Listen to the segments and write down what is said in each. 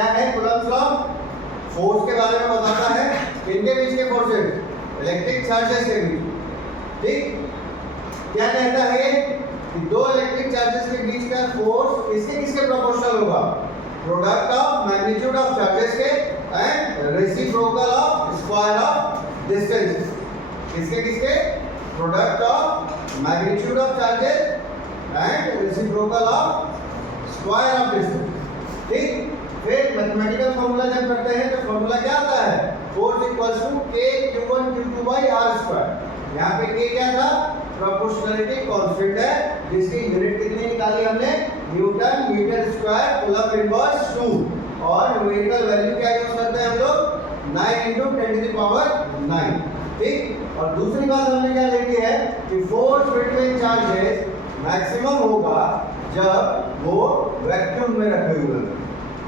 क्या है Coulomb's law? Force के बारे में बताता है, किनके बीच के फोर्सेस, इलेक्ट्रिक चार्जेस के बीच। ठीक, क्या कहता है कि दो इलेक्ट्रिक चार्जेस के बीच का फोर्स किसके किसके प्रोपोर्शनल होगा? Product of magnitude of charges के and reciprocal of square of distance. किसके किसके? Product of magnitude of charges and reciprocal of square of distance. ठीक, फिर मैथमेटिकल फॉर्मूला जब करते हैं तो फॉर्मूला क्या आता है? Force equals to k q1 q2 by r square. यहाँ पे k क्या था? प्रोपोर्शनलिटी कांस्टेंट है, जिसकी यूनिट कितनी निकाली हमने? Newton metre square coulomb inverse 2। और न्यूमेरिकल वैल्यू क्या यूज करते हैं हम लोग? 9 × 10⁹ ठीक। और दूसरी बात हमने क्या देखी है कि फोर्स बिटवीन चार्जेस मैक्सिमम होगा जब वो वैक्यूम में रखे हुए हैं,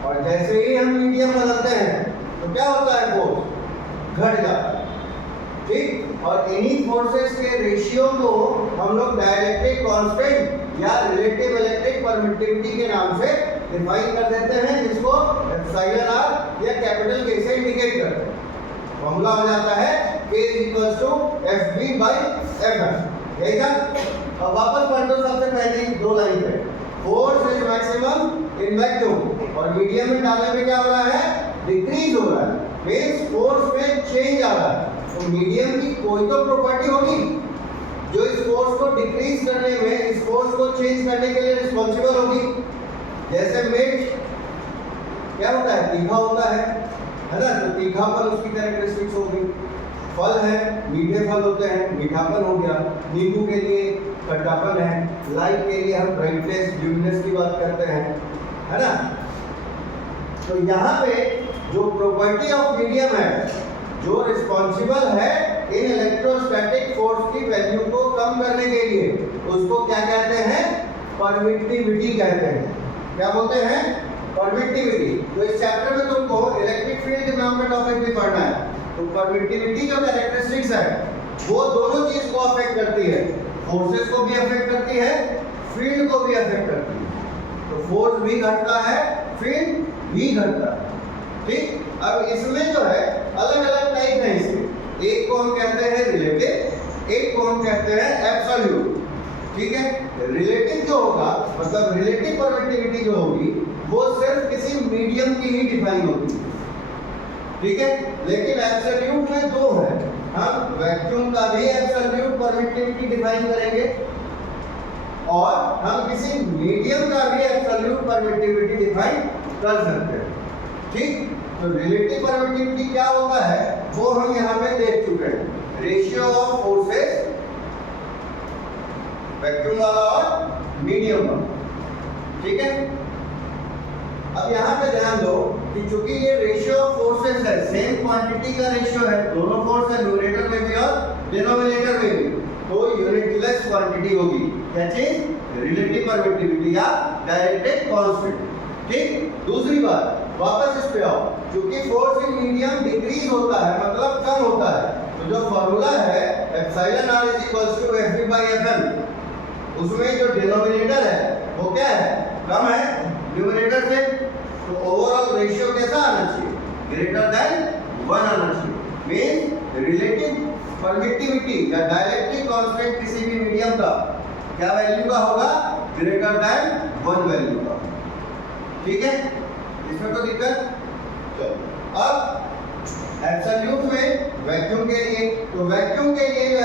और जैसे ही हम मीडियम बदलते हैं तो क्या होता है? फोर्स घट जाता है। ठीक, और इन्हीं फोर्सेस के रेशियो को हम लोग डाइलेक्ट्रिक कांस्टेंट या रिलेटिव इलेक्ट्रिक परमिटिविटी के नाम से डिफाइन कर देते हैं, जिसको एप्सिलॉन आर या कैपिटल के से इंडिकेट करते हैं। फॉर्मूला हो जाता है k = FV/Fm। यही था। अब वापस पढ़ दो सबसे पहले दो लाइन पे। Force is maximum in vacuum, और मीडियम में डालने में क्या हो रहा है? डिक्रीज हो रहा है, मींस फोर्स में चेंज आ रहा है। तो मीडियम की कोई तो प्रॉपर्टी होगी जो इस फोर्स को डिक्रीज करने में, इस फोर्स को चेंज करने के लिए रिस्पॉन्सिबल होगी। जैसे मिर्च क्या होता है? तीखा होता है ना, तो तीखापन उसकी कैरेक्टरिस्टिक्स होगी। फल है, मीठे फल होते हैं, मीठापन हो गया। नींबू के लिए खट्टापन है। लाइट के लिए हम ब्राइटनेस ल्यूमिनस की बात करते हैं, है ना। तो यहाँ पे जो प्रॉपर्टी ऑफ मीडियम है, जो रिस्पॉन्सिबल है इन इलेक्ट्रोस्टैटिक फोर्स की वैल्यू को कम करने के लिए, उसको क्या कहते हैं? परमिटिविटी कहते हैं। क्या बोलते हैं? परमिटिविटी। तो इस चैप्टर में तुमको इलेक्ट्रिक फील्ड के नाम का टॉपिक भी पढ़ना है। तो परमिटिविटी जो कैरेक्टरिस्टिक्स है वो दोनों चीज को अफेक्ट करती है, फोर्सेस को भी अफेक्ट करती है, फील्ड को भी अफेक्ट करती है। तो फोर्स भी घटता है, फील्ड भी घटता है। ठीक, अब इसमें जो है अलग अलग टाइप है इसके। एक को हम कहते हैं रिलेटिव, एक को हम कहते हैं एब्सोल्यूट। ठीक है, रिलेटिव जो होगा, मतलब रिलेटिव परमिटिविटी जो होगी, वो सिर्फ किसी मीडियम की ही डिफाइन होती है। ठीक है, लेकिन एब्सोल्यूट में दो है। हम वैक्यूम का भी एब्सोल्यूट परमिटिविटी डिफाइन करेंगे, और हम किसी मीडियम का भी एब्सोल्यूट परमिटिविटी डिफाइन कर सकते हैं। ठीक, तो रिलेटिव परमिटिविटी क्या होता है वो हम यहाँ पे देख चुके हैं। रेशियो ऑफ फोर्सेस, वैक्यूम वाला और मीडियम वाला। ठीक है, अब यहाँ पे ध्यान दो कि चूंकि ये रेशियो ऑफ फोर्सेस है, सेम क्वांटिटी का रेशियो है, दोनों फोर्स है न्यूमरेटर में भी और डिनोमिनेटर में भी, तो यूनिटलेस क्वांटिटी होगी। क्या चीज? रिलेटिव परमिटिविटी या डायरेक्टेड कांस्टेंट। ठीक, दूसरी बात, वापस इस पे आओ। क्योंकि फोर्स इन मीडियम डिक्रीज होता है, मतलब कम होता है, तो जो फॉर्मूला है एप्सिलॉन r = FV/Fm, उसमें जो डिनोमिनेटर है वो क्या है? कम है न्यूमरेटर से। तो ओवरऑल रेशियो कैसा आना चाहिए? ग्रेटर देन 1 आना चाहिए। मींस रिलेटिव परमिटिविटी या डाइलेक्ट्रिक कांस्टेंट किसी भी मीडियम का क्या वैल्यू का होगा? ग्रेटर देन 1 वैल्यू का। ठीक है, इसमें तो दिक्कत। चलो, अब एब्सोल्यूट में वैक्यूम के लिए, तो वैक्यूम के लिए जो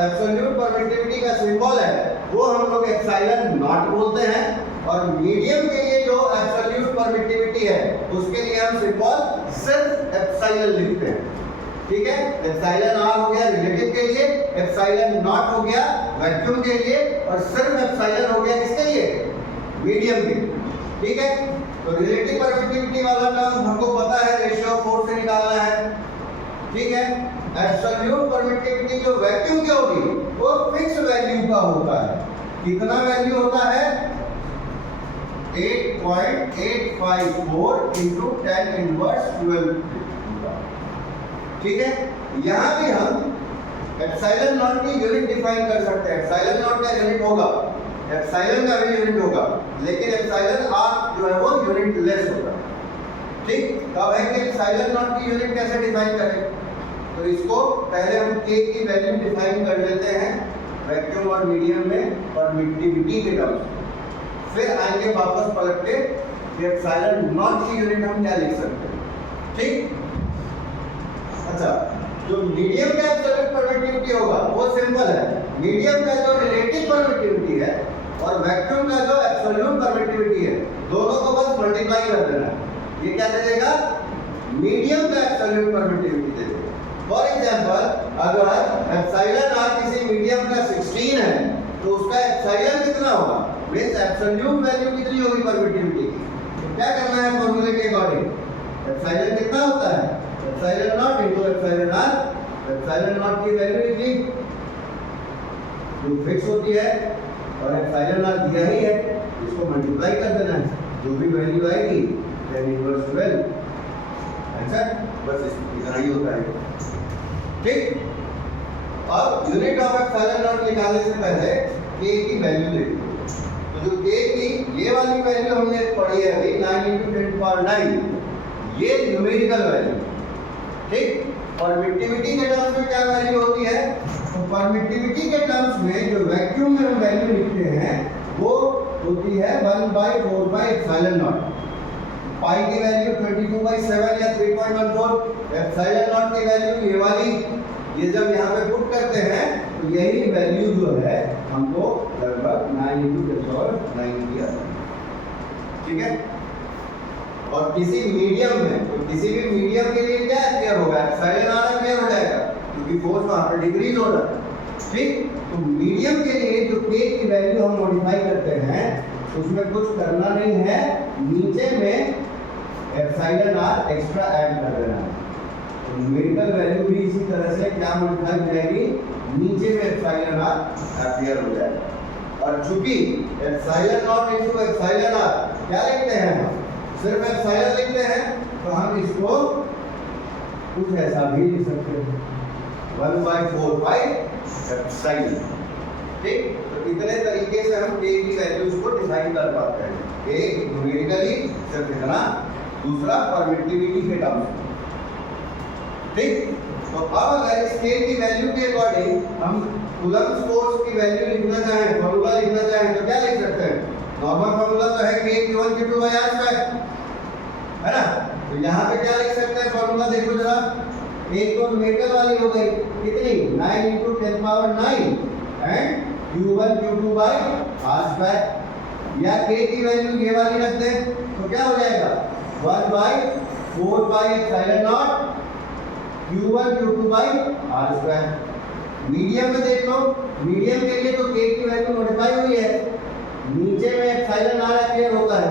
एब्सोल्यूट परमिटिविटी का सिंबल है वो हम लोग एप्सिलॉन नॉट बोलते हैं, और मीडियम के लिए जो एब्सोल्यूट परमिटिविटी है उसके लिए हम सिंबल सिर्फ एप्सिलॉन लिखते हैं। ठीक है, एप्सिलॉन r हो गया रिलेटिव के लिए, एप्सिलॉन नॉट हो गया वैक्यूम के लिए, और सिर्फ एप्सिलॉन हो गया किसके लिए? मीडियम के लिए। ठीक है, तो रिलेटिव परमिटिविटी वाला टर्म हमको पता है, रेशियो ऑफ फोर्स से निकालना है। ठीक है, एब्सोल्यूट परमिटिविटी जो वैक्यूम की होगी वो फिक्स वैल्यू का होता है। कितना वैल्यू होता है? 8.854 × 10⁻12। ठीक है, यहाँ भी हम एप्सिलॉन नॉट की यूनिट डिफाइन कर सकते हैं। एप्सिलॉन नॉट का यूनिट होगा, एप्सिलॉन का भी यूनिट होगा, लेकिन एप्सिलॉन r जो है वो यूनिट लेस होगा। ठीक। अब है कि एप्सिलॉन नॉट की यूनिट कैसे डिफाइन करें, तो इसको पहले हम K की वैल्यू डिफाइन कर लेते हैं वैक्यूम और मीडियम में परमिटिविटी के टर्म्स, फिर आएंगे वापस पलट के कि एप्सिलॉन नॉट की यूनिट हम क्या लिख सकते हैं, ठीक। अच्छा, जो मीडियम का एब्सोल्यूट परमिटिविटी होगा वो सिंपल है, मीडियम का जो रिलेटिव परमिटिविटी है और वैक्यूम का जो एब्सोल्यूट परमिटिविटी है, दोनों को बस मल्टीप्लाई कर देना है। ये क्या दे देगा, मीडियम का एब्सोल्यूट परमिटिविटी दे देगा। फॉर एग्जांपल अगर एप्सिलॉन आर किसी मीडियम का 16 है तो उसका एप्सिलॉन कितना होगा, मींस एब्सोल्यूट वैल्यू कितनी होगी परमिटिविटी की। तो क्या करना है फॉर्मूले के अकॉर्डिंग, एप्सिलॉन कितना होता है, epsilon naught into epsilon R. Epsilon naught की वैल्यू इतनी जो फिक्स होती है और एप्सिलॉन आर दिया ही है, इसको मल्टीप्लाई कर देना है, जो भी वैल्यू आएगी tan इनवर्स 12 आंसर, बस इतना ही होता है, ठीक। अब यूनिट ऑफ एप्सिलॉन नॉट निकालने से पहले k की वैल्यू देखो, तो जो k की ये वाली वैल्यू हमने पढ़ी है अभी 9 × 10⁹, ये न्यूमेरिकल वैल्यू, ठीक। परमिटिविटी के टर्म्स में क्या वैल्यू होती है, तो परमिटिविटी के टर्म्स में जो वैक्यूम में हम वैल्यू लिखते हैं वो होती है 1/4 एप्सिलॉन नॉट। पाई की वैल्यू 22/7 या 3.14, एप्सिलॉन नॉट की वैल्यू ये वाली, ये जब यहाँ पे पुट करते हैं तो यही वैल्यू जो है हमको लगभग 9 × 10⁹ की आती है, ठीक है। और किसी मीडियम में, तो किसी भी मीडियम के लिए क्या एम्पियर होगा, एप्सिलॉन आर एम्पियर हो जाएगा क्योंकि फोर्स वहां पर डिक्रीज हो रहा है, ठीक। तो मीडियम के लिए जो k की वैल्यू हम मॉडिफाई करते हैं उसमें कुछ करना नहीं है, नीचे में एप्सिलॉन आर एक्स्ट्रा ऐड कर देना है। तो न्यूमेरिकल वैल्यू भी इसी तरह से क्या मॉडिफाई हो जाएगी, नीचे में एप्सिलॉन आर एम्पियर हो जाएगा। और चूंकि epsilon naught into epsilon R क्या लिखते हैं, हम सिर्फ एप्सिलॉन लिखते हैं, तो हम इसको कुछ ऐसा भी लिख सकते हैं 1/4 एप्सिलॉन, ठीक। तो इतने तरीके से हम k की वैल्यूज को डिफाइन कर पाते हैं, एक न्यूमेरिकली सिर्फ इतना, दूसरा परमिटिविटी के टर्म्स में, ठीक। तो अब अगर इस k की वैल्यू के अकॉर्डिंग हम कूलम्ब फोर्स की वैल्यू लिखना चाहें, फॉर्मूला लिखना चाहें, तो क्या लिख सकते हैं, नॉर्मल फॉर्मूला तो है k q1 q2/r², है ना। तो यहाँ पे क्या लिख सकते हैं फॉर्मूला, देखो जरा, एक तो न्यूमेरिकल वाली हो गई कितनी 9 × 10⁹ एंड q1 q2/r², या k की वैल्यू ये वाली रख दें तो क्या हो जाएगा 1/4 epsilon naught q1 q2/r²। Medium में देख लो, मीडियम के लिए तो k की वैल्यू मॉडिफाई हुई है, नीचे में एप्सिलॉन आर एम्पियर होता है,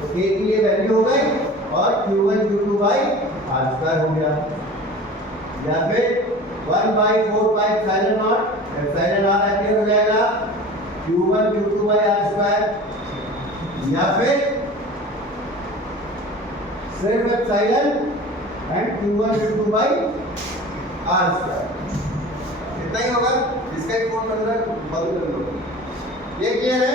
तो k की ये वैल्यू हो गई और q1 q2/r² हो गया, या फिर 1/4 epsilon naught epsilon R ampere हो जाएगा q1 q2/r², या फिर सिर्फ एप्सिलॉन एंड q1 q2/r², इतना ही होगा। इसका एक फॉर्म बदल कर लो, ये क्लियर है।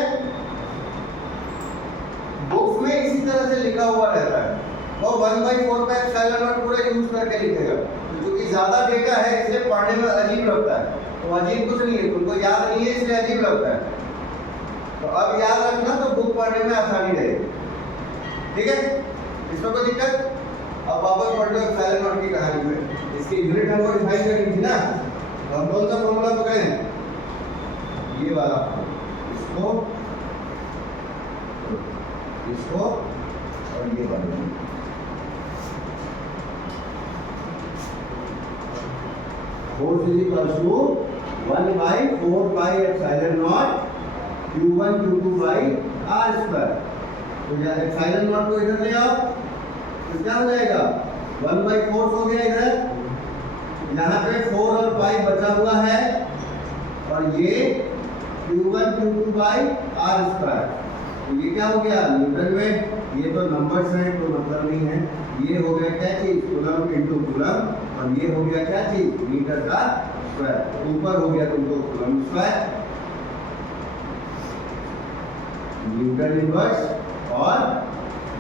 बुक्स में इसी तरह से लिखा हुआ रहता है, वो 1/4 एप्सिलॉन नॉट पूरा यूज करके लिखेगा, क्योंकि ज्यादा डेटा है इसलिए पढ़ने में अजीब लगता है, तो अजीब कुछ नहीं है, तुमको याद नहीं है इसलिए अजीब लगता है, तो अब याद रखना तो बुक पढ़ने में आसानी रहेगी, ठीक है। इसमें कोई दिक्कत, अब वापस पढ़ लो एप्सिलॉन नॉट की कहानी में, इसकी यूनिट हमको डिफाइन करनी थी ना, तो हम कौन सा फॉर्मूला पकड़े हैं, ये वाला, इसको और ये वाला, force is equal to 1/4 epsilon naught q1 q2/r²। तो या एप्सिलॉन नॉट को इधर ले आओ तो क्या हो जाएगा 1/4 हो गया इधर, यहाँ पे 4 और 5 बचा हुआ है, और ये q1 q2/r²। तो ये क्या हो गया न्यूटन में, ये तो नंबर्स हैं तो मतलब नहीं है, ये हो गया क्या चीज कूलम्ब इनटू कूलम्ब, और ये हो गया क्या चीज मीटर का स्क्वायर, ऊपर हो गया तुमको कूलम्ब स्क्वायर, न्यूटन इनवर्स और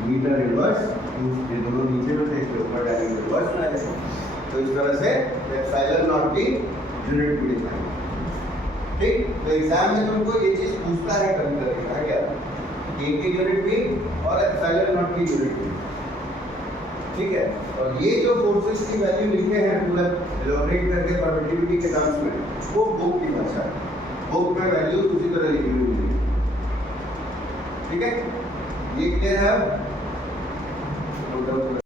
मीटर इनवर्स ये दोनों नीचे में थे, इसके ऊपर डायरेक्ट रिवर्स में आए। तो इस तरह से एप्सिलॉन नॉट की यूनिट भी डिफाइन। ठीक, तो एग्जाम में तुमको ये चीज पूछता है कभी कभी, है क्या, ए की यूनिट भी और एप्सिलॉन नॉट की यूनिट भी। ठीक है, और ये जो फोर्सेस की वैल्यू लिखे हैं पूरा एलोबरेट करके परमिटिविटी के टर्म्स में, वो बुक की भाषा है, बुक में वैल्यू उसी तरह लिखी हुई है। ठीक है, ये क्लियर है अब?